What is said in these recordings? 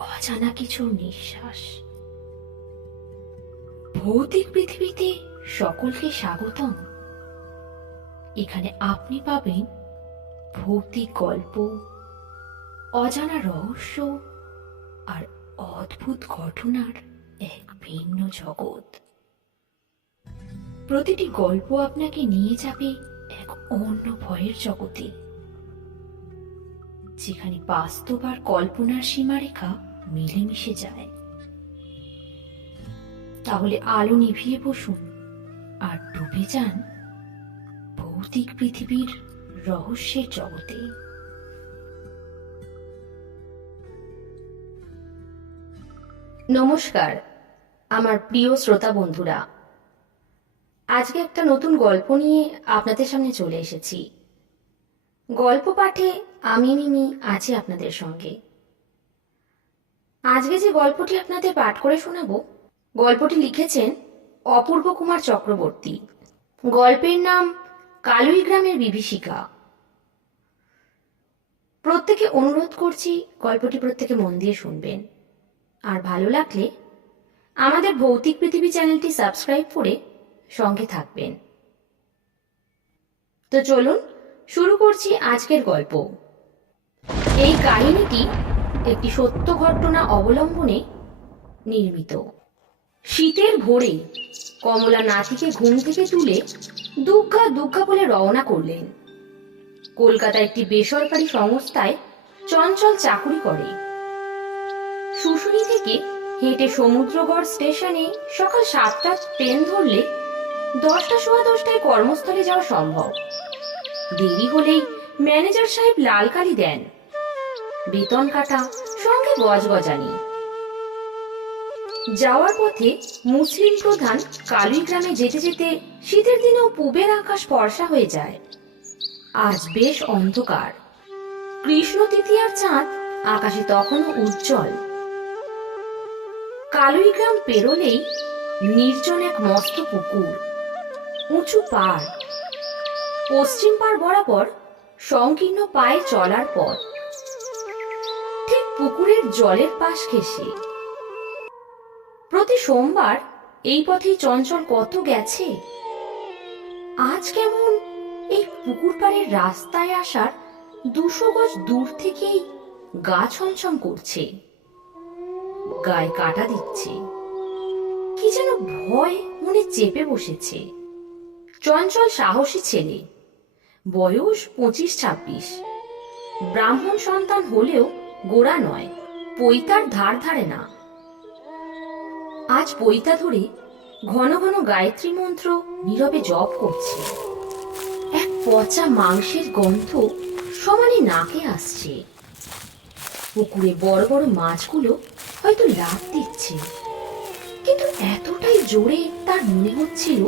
অজানা কিছু নিঃশ্বাস। ভৌতিক পৃথিবীতে সকলকে স্বাগতম। এখানে আপনি পাবেন ভৌতিক গল্প, অজানা রহস্য আর অদ্ভুত ঘটনার এক ভিন্ন জগৎ। প্রতিটি গল্প আপনাকে নিয়ে যাবে এক অন্য ভয়ের জগতে। যেখানে বাস্তব আর কল্পনার সীমারেখা মিলেমিশে যায়। তাহলে আলো নিভিয়ে বসুন আর ডুবে যান ভৌতিক পৃথিবীর রহস্যের জগতে। নমস্কার, আমার প্রিয় শ্রোতা বন্ধুরা। আজকে একটা নতুন গল্প নিয়ে আপনাদের সামনে চলে এসেছি। গল্প পাঠে আমি মিমি আছি আপনাদের সঙ্গে। আজকে যে গল্পটি আপনাদের পাঠ করে শোনাবো, গল্পটি লিখেছেন অপূর্ব কুমার চক্রবর্তী। গল্পের নাম কালুই গ্রামের বিভীষিকা। প্রত্যেকে অনুরোধ করছি গল্পটি প্রত্যেকে মন দিয়ে শুনবেন। আর ভালো লাগলে আমাদের ভৌতিক পৃথিবী চ্যানেলটি সাবস্ক্রাইব করে সঙ্গে থাকবেন। তো চলুন, শুরু করছি আজকের গল্প। এই কাহিনীটি একটি সত্য ঘটনা অবলম্বনে নির্মিত। শীতের ভোরে কমলা নাতিকে ঘুম থেকে তুলে দুগ্গা দুগ্গা বলে রওনা করলেন। কলকাতা একটি বেসরকারি সংস্থায় চঞ্চল চাকুরি করে। শুশুনি থেকে হেঁটে সমুদ্রগড় স্টেশনে সকাল সাতটা ট্রেন ধরলে দশটা সোয়া দশটায় কর্মস্থলে যাওয়া সম্ভব। দেরি হলেই ম্যানেজার সাহেব লাল কালি দেন। বেতন কাটা, সঙ্গে গজগজানি। যাওয়ার পথে মুসলিম প্রধান কালুই গ্রামে যেতে যেতে শীতের দিনেও পূবের আকাশ ফর্সা হয়ে যায়। আজ বেশ অন্ধকার। কৃষ্ণ তৃতীয়ার চাঁদ আকাশে তখনও উজ্জ্বল। কালুই গ্রাম পেরোলেই নির্জন এক মস্ত পুকুর, উঁচু পাড়। পশ্চিম পাড় বরাবর সংকীর্ণ পায়ে চলার পথ। পুকুরের জলের পাশ ঘেসে প্রতি সোমবার এই পথেই চঞ্চল কত গেছে? আজ কেমন এই পুকুর পাড়ের রাস্তায় আসার দুশো গজ দূর থেকেই গা ছমছম করছে। গায়ে কাটা দিচ্ছে। কি যেন ভয় মনে চেপে বসেছে। চঞ্চল সাহসী ছেলে। বয়স পঁচিশ ছাব্বিশ। ব্রাহ্মণ সন্তান হলেও গোড়া নয়, পৈতার ধার ধারে না। আজ পৈতা ধরে ঘন ঘন গায়ত্রী মন্ত্র নীরবে জপ করছে। এক পচা মাংসের গন্ধ সমানে নাকে আসছে। পুকুরে বড় বড় মাছগুলো হয়তো লাভ দিচ্ছে। কিন্তু এতটাই জোরে তার মনে হচ্ছিল,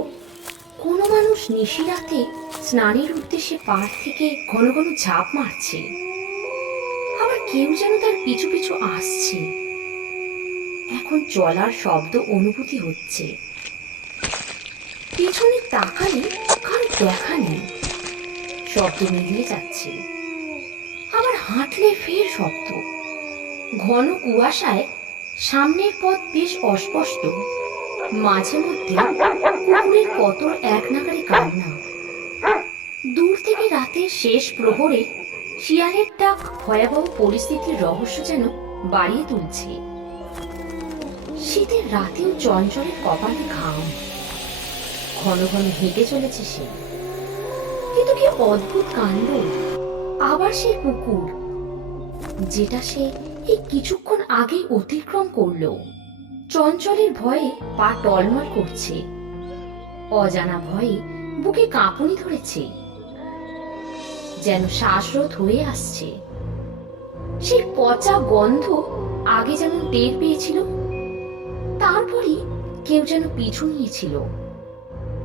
কোনো মানুষ নিশিরাতে স্নানের উদ্দেশ্যে পাড় থেকে ঘন ঘন ঝাঁপ মারছে। কেউ যেন তার পিছু পিছু আসছে। এখন চলার শব্দ অনুভূতি হচ্ছে। পিছনে তাকালে কার দেখা নেই। শব্দ মিলিয়ে যাচ্ছে। আবার হাঁটলে ফের শব্দ। ঘন কুয়াশায় সামনের পথ বেশ অস্পষ্ট। মাঝে মধ্যে কুকুরের কত এক নাগারে কান্না। দূর থেকে রাতের শেষ প্রহরে শিয়ালের ডাক ভয়াবহ পরিস্থিতির রহস্য যেন বাড়িয়ে তুলছে। শীতের রাতেও চঞ্চলের কপালে ঘাম। ঘন ঘন হেঁটে চলেছে সে। কিন্তু কি অদ্ভুত কাণ্ড? আবার সেই কুকুর যেটা সে এই কিছুক্ষণ আগে অতিক্রম করল। চঞ্চলের ভয়ে পা টলমল করছে। অজানা ভয়ে বুকে কাঁপুনি ধরেছে। যেন শ্বাসরোধ হয়ে আসছে। সেই পচা গন্ধ আগে যেমন টের পেয়েছিল, তারপরই কেউ যেন পিছু নিয়েছিল।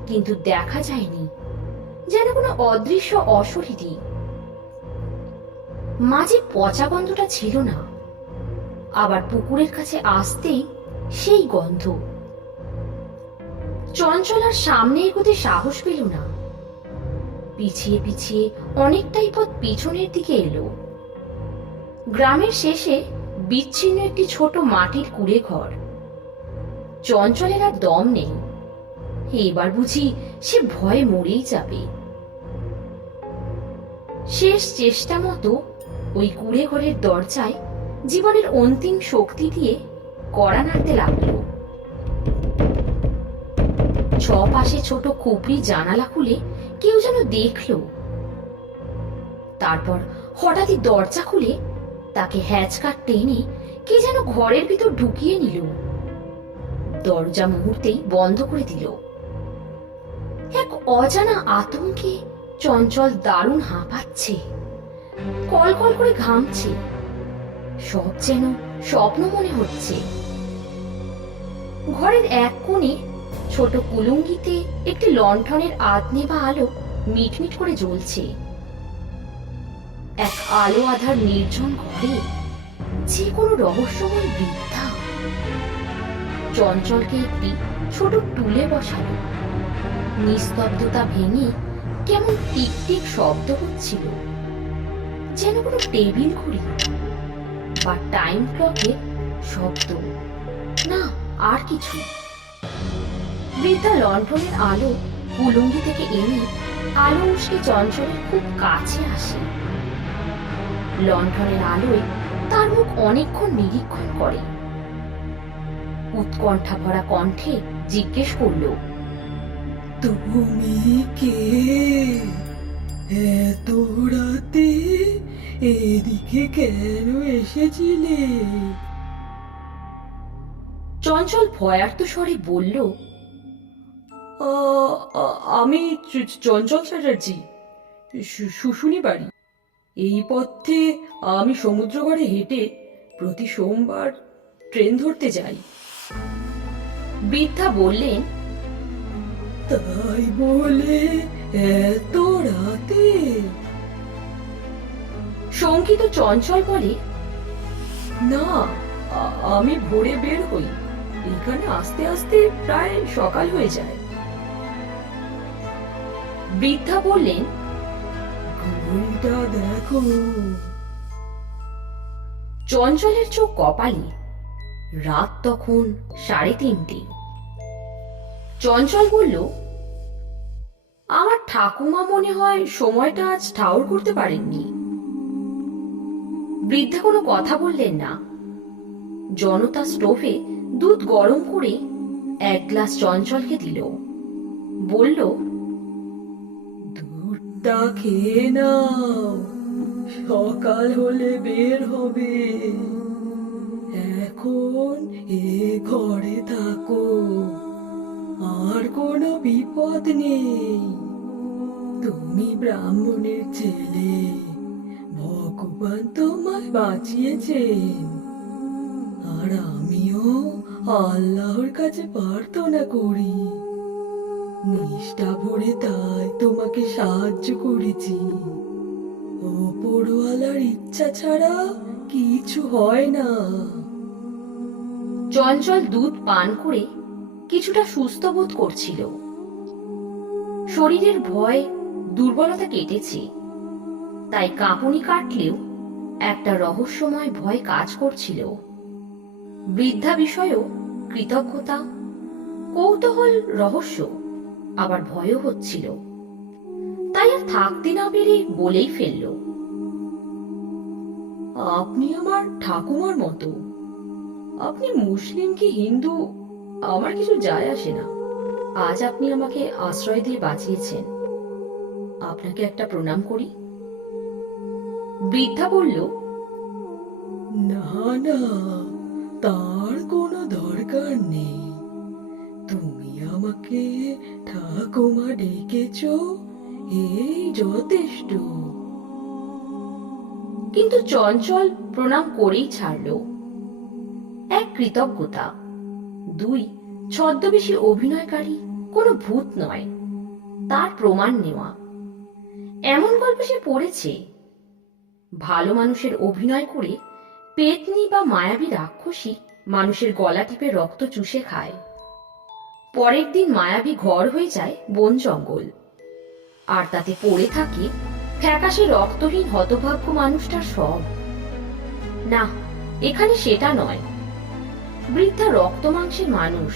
কিন্তু দেখা যায়নি যেন কোনো অদৃশ্য অশরীরী। মাঝে পচা গন্ধটা ছিল না, আবার পুকুরের কাছে আসতেই সেই গন্ধ। চঞ্চলার সামনে এগোতে সাহস পেল না। পিছিয়ে পিছিয়ে অনেকটাই পথ পিছনের দিকে এলো। গ্রামের শেষে বিচ্ছিন্ন একটি ছোট মাটির কুড়ে ঘর। চঞ্চলের আর দম নেই। এবার বুঝি সে ভয়ে মরেই যাবে। শেষ চেষ্টা মতো ওই কুড়ে ঘরের দরজায় জীবনের অন্তিম শক্তি দিয়ে কড়া নাড়তে লাগল। পাশে ছোট খুপড়ি জানালা খুলে কেউ যেন দেখল। তারপর হঠাৎই দরজা খুলে তাকে হ্যাচকার টেনে কে যেন ঘরের ভিতর ঢুকিয়ে নিল। দরজা মুহূর্তেই বন্ধ করে দিল। এক অজানা আতঙ্কে চঞ্চল দারুণ হাঁপাচ্ছে, কল কল করে ঘামছে। সব যেন স্বপ্ন মনে হচ্ছে। ঘরের এক কোণে ছোট কুলুঙ্গিতে একটি লণ্ঠনের আদনে বা আলো মিটমিট করে জ্বলছে। এক আলো আধার নির্জন ঘরে যে কোনো রহস্যময় বৃদ্ধা চঞ্চলকে একটি ছোট টুলে বসালো। নিস্তব্ধতা ভেঙে কেমন টিক টিক শব্দ হচ্ছিল। যেন কোনো টেবিল ঘড়ি বা টাইম ক্লকের শব্দ। না, আর কিছু। বৃদ্ধা লণ্ঠনের আলো কুলুঙ্গি থেকে এনে আলো উসকে চঞ্চলের খুব কাছে আসে। লণ্ঠনের আলোয় তার মুখ অনেকক্ষণ নিরীক্ষণ করে। উৎকণ্ঠা ভরা কণ্ঠে জিজ্ঞেস করল তুমি কে? এত রাতে এদিকে কেন এসেছিলে? চঞ্চল ভয়ার্ত স্বরে বলল আমি চঞ্চল চ্যাটার্জি শুশুনি বাড়ি। এই পথে আমি সমুদ্রগড়ে হেঁটে প্রতি সোমবার ট্রেন ধরতে যাই। বৃদ্ধা বললেন তাই বলে এত রাতে? শঙ্কিত চঞ্চল বলে না আমি ভোরে বের হই। এখানে আস্তে আস্তে প্রায় সকাল হয়ে যায়। বৃদ্ধা বললেন দেখো। চঞ্চলের চোখ কপালে। রাত তখন সাড়ে তিনটে। চঞ্চল বলল আমার ঠাকুমা মনে হয় সময়টা আজ ঠাউর করতে পারেননি। বৃদ্ধা কোনো কথা বললেন না। জনতা স্টোভে দুধ গরম করে এক গ্লাস চঞ্চলকে দিল। বলল সকাল হলে বের হবে। এখন এ ঘরে থাকো, আর কোনো বিপদ নেই। তুমি ব্রাহ্মণের ছেলে, ভগবান তোমায় বাঁচিয়েছেন। আর আমিও আল্লাহর কাছে প্রার্থনা করি। নিষ্ঠা ভরে তাই তোমাকে সাহায্য করেছি। ওপরওয়ালার ইচ্ছা ছাড়া কিছু হয় না। চঞ্চল দুধ পান করে কিছুটা সুস্থ বোধ করছিল। শরীরের ভয়, দুর্বলতা কেটেছে। তাই কাঁপুনি কাটলেও একটা রহস্যময় ভয় কাজ করছিল। বৃদ্ধা বিষয়েও কৃতজ্ঞতা, কৌতূহল রহস্য। আবার ভয়ও হচ্ছিল। তাই আর থাকতে না পেরে বলেই ফেলল, আপনি আমার ঠাকুমার মতো। আপনি মুসলিম কি হিন্দু? আমার কিছু যায় আসে না। আজ আপনি আমাকে আশ্রয় দিয়ে বাঁচিয়েছেন। আপনাকে একটা প্রণাম করি। বৃদ্ধা বলল, না না, তার কোনো দরকার নেই। আমাকে ঠাকুমা ডেকেছ, এই যথেষ্ট। কিন্তু চঞ্চল প্রণাম করেই ছাড়ল। এক কৃতজ্ঞতা। দুই, ছদ্মবেশী অভিনয়কারী কোনো ভূত নয়, তার প্রমাণ নেওয়া। এমন গল্প সে পড়েছে। ভালো মানুষের অভিনয় করে পেতনি বা মায়াবী রাক্ষসী মানুষের গলা টিপে রক্ত চুষে খায়। পরের দিন মায়াবী ঘর হয়ে যায় বন জঙ্গল। আর তাতে পড়ে থাকে ফ্যাকাশে রক্তহীন হতভাগ্য মানুষটার সব। না, এখানে সেটা নয়। বৃদ্ধা রক্ত মাংসের মানুষ।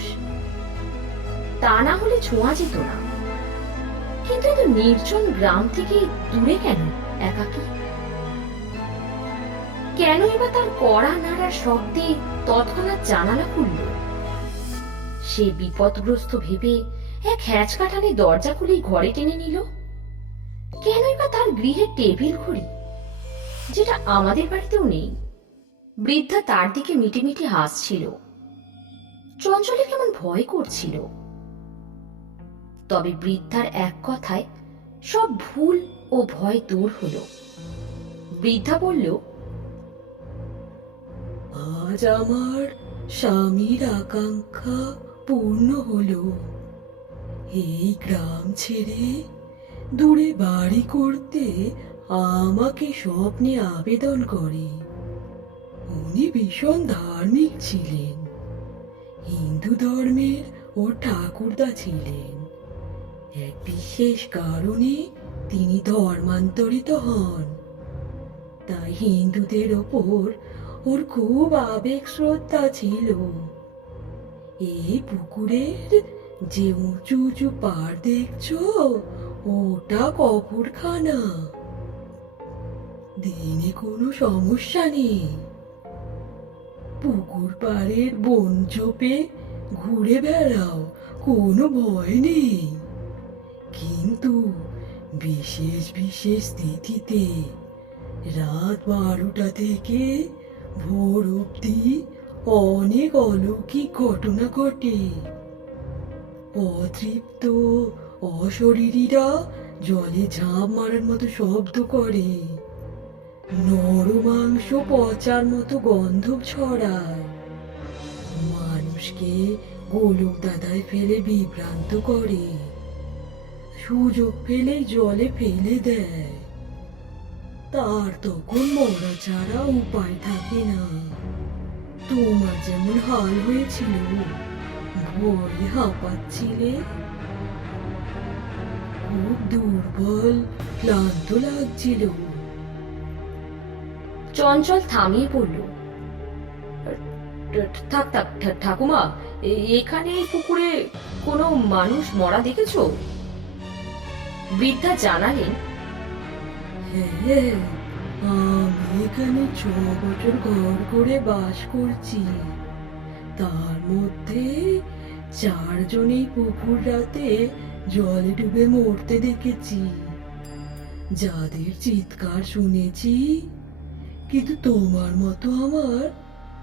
তা না হলে ছোঁয়া যেত না। কিন্তু এত নির্জন গ্রাম থেকে দূরে কেন একাকী? কেন এবার তার কড়া নাড়ার শব্দে তৎক্ষণাৎ জানালা খুলল? সে বিপদগ্রস্ত ভেবে এক হ্যাচ কাটানে দরজা খুলেই ঘরে টেনে নিল। কেন এবার তার গৃহের টেবিল ঘড়ি, যেটা আমাদের বাড়িতেও নেই। বৃদ্ধা তার দিকে মিটি মিটি হাসছিল। চঞ্চলে কেমন ভয় করছিল। তবে বৃদ্ধার এক কথায় সব ভুল ও ভয় দূর হল। বৃদ্ধা বলল, আজ আমার স্বামীর আকাঙ্ক্ষা পূর্ণ হলো। এই গ্রাম ছেড়ে দূরে বাড়ি করতে আমাকে স্বপ্নে আবেদন করে। উনি ভীষণ ধার্মিক ছিলেন। হিন্দু ধর্মের ও ঠাকুরদা ছিলেন। এক বিশেষ কারণে তিনি ধর্মান্তরিত হন। তাই হিন্দুদের ওপর ওর খুব আবেগ শ্রদ্ধা ছিল। এই পুকুরের যে উঁচু উঁচু পাড় দেখছ, ওটা কপুরখানা দিনে কোনো সমস্যা নেই। পুকুর পাড়ের বন চোপে ঘুরে বেড়াও, কোনো ভয় নেই। কিন্তু বিশেষ বিশেষ তিথিতে রাত বারোটা থেকে ভোর অবধি অনেক অলৌকিক ঘটনা ঘটে। অতৃপ্ত, অশরীরীরা জলে ঝাঁপ মারার মতো শব্দ করে। নরমাংস পচার মতো গন্ধ ছড়ায়। মানুষকে গোলক দাদায় ফেলে বিভ্রান্ত করে। সুযোগ পেলে জলে ফেলে দেয়। তার তখন মরা ছাড়া উপায় থাকে না। তোমার যেমন হাল হয়েছিল ভয়ে হাঁপাচ্ছিলে খুব দুর্বল ক্লান্ত লাগছিল চঞ্চল থামিয়ে পড়ল। থাক থাক ঠাকুমা এখানে এই পুকুরে কোনো মানুষ মরা দেখেছ? বৃদ্ধা জানালেন হ্যাঁ আমি এখানে ছ বছর ঘর করে বাস করছি। তার মধ্যে চারজনেই পুকুর রাতে জলে ডুবে মরতে দেখেছি। যাদের চিৎকার শুনেছি, কিন্তু তোমার মতো আমার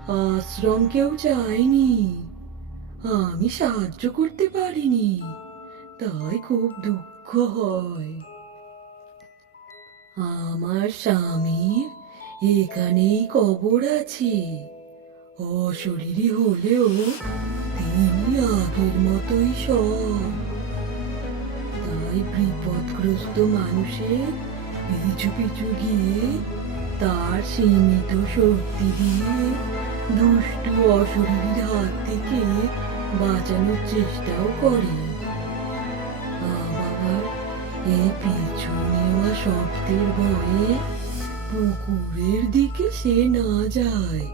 আশ্রম কেউ চায়নি। আমি সাহায্য করতে পারিনি, তাই খুব দুঃখ হয়। আমার স্বামীর এখানেই কবর আছে। অশরীরী হলেও তিনি আগের মতোই সব তাই বিপদগ্রস্ত মানুষের পিছু পিছু গিয়ে তার সীমিত শক্তি দিয়ে দুষ্টু অশরীরীর হাত থেকে বাঁচানোর চেষ্টাও করে। আবার এই পিছু শব্দের ভয়ে পুকুরের দিকে সে না যায়,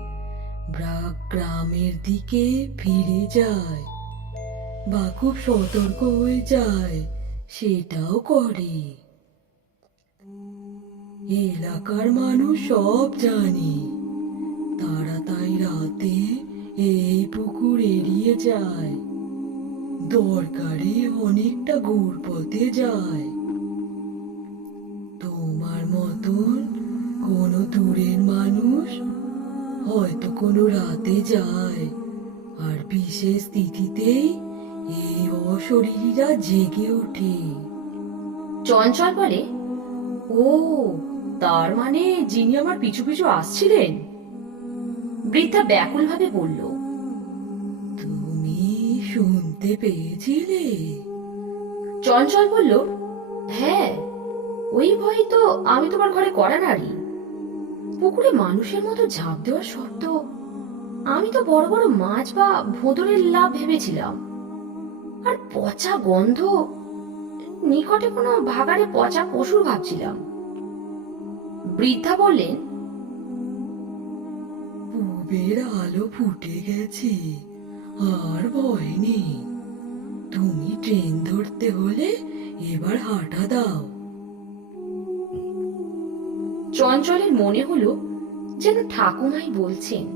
ব্রাক গ্রামের দিকে ফিরে যায়, বা খুব সতর্ক হয়ে যায়, সেটাও করে। এলাকার মানুষ সব জানে, তারা তাই রাতে এই পুকুর এড়িয়ে যায়, দরকারে অনেকটা ঘুরপথে যায়। মতন কোনো দূরের মানুষ? হয়তো কোনো রাতে যায়। আর বিশেষ তিথিতেই এই অশরীরীরা জেগে ওঠে। চঞ্চল বলে ও তার মানে যিনি আমার পিছু পিছু আসছিলেন? বৃদ্ধা ব্যাকুলভাবে বলল তুমি শুনতে পেয়েছিলে? চঞ্চল বলল হ্যাঁ ওই ভয় তো আমি তোমার ঘরে করা নারী পুকুরে মানুষের মতো ঝাঁপ দেওয়ার শব্দ আমি তো বড় বড় মাছ বা ভোঁদরের লাভ ভেবেছিলাম। আর পচা গন্ধ, নিকটে কোনো ভাগাড়ে পচা পশুর ভাবছিলাম। বৃদ্ধা বললেন, পূবের আলো ফুটে গেছে, আর ভয় নেই। তুমি ট্রেন ধরতে হলে এবার হাঁটা দাও। চঞ্চলের মনে হলো যেন ঠাকুমাই বলছেন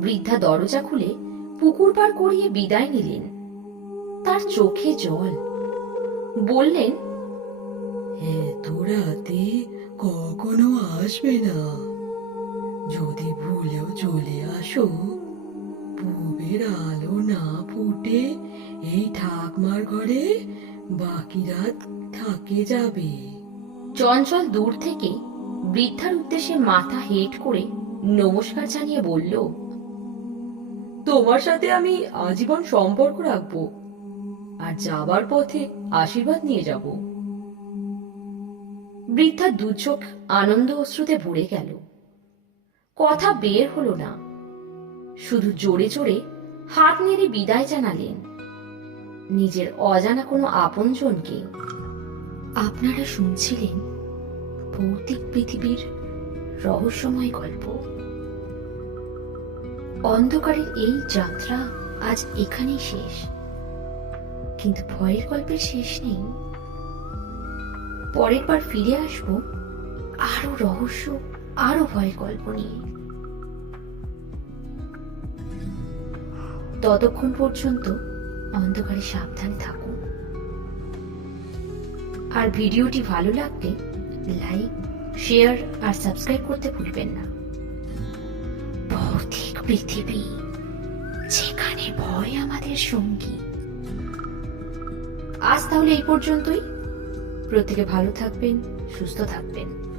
বৃদ্ধা দরজা খুলে পুকুর পার করিয়ে বিদায় নিলেন। তার চোখে জল। বললেন এত রাতে কখনো আসবে না। যদি ভুলেও চলে আসো পূবের আলো না ফুটে এই ঠাকমার ঘরে বাকি রাত থাকে যাবে। চঞ্চল দূর থেকে বৃদ্ধার উদ্দেশ্যে মাথা হেট করে নমস্কার জানিয়ে বলল তোমার সাথে আমি আজীবন সম্পর্ক রাখব আর যাবার পথে আশীর্বাদ নিয়ে যাব। বৃদ্ধা দু চোখ আনন্দ অশ্রুতে ভরে গেল। কথা বের হলো না। শুধু জোরে জোরে হাত নেড়ে বিদায় জানালেন। নিজের অজানা কোনো আপনজনকে। আপনারা শুনছিলেন ভৌতিক পৃথিবীর রহস্যময় গল্প। অন্ধকারের এই যাত্রা আজ এখানেই শেষ। কিন্তু ভয়ের গল্পের শেষ নেই। পরের বার ফিরে আসব আরও রহস্য আরও ভয়ের গল্প নিয়ে। ততক্ষণ পর্যন্ত অন্ধকারে সাবধানে থাকুন। আর ভিডিওটি ভালো লাগলে লাইক শেয়ার আর সাবস্ক্রাইব করতে ভুলবেন না। ভৌতিক পৃথিবী, যেখানে ভয় আমাদের সঙ্গী। আজ তাহলে এই পর্যন্তই। প্রত্যেকে ভালো থাকবেন, সুস্থ থাকবেন।